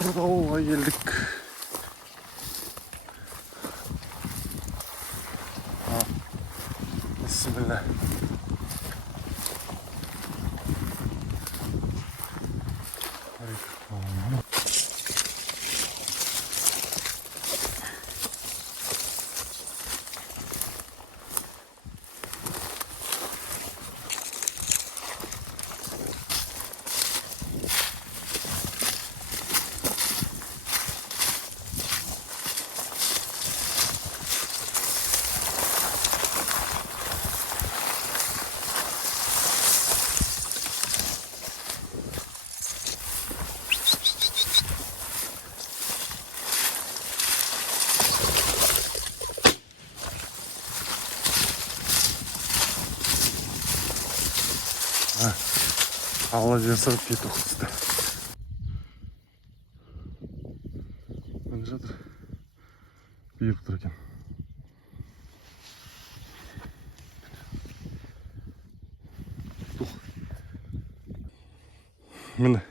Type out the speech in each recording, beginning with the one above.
Ауылға келдік. Бисмилля. Алла жасырып кету қызды. Міне жатыр. Биік тұр екен. Міне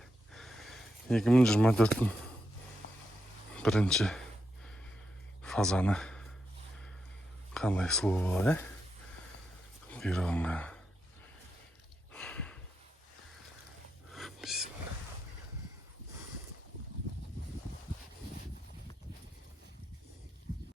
2024-тің бірінші фазаны қандай сұлу болады, құйрығыңа. Bismillah.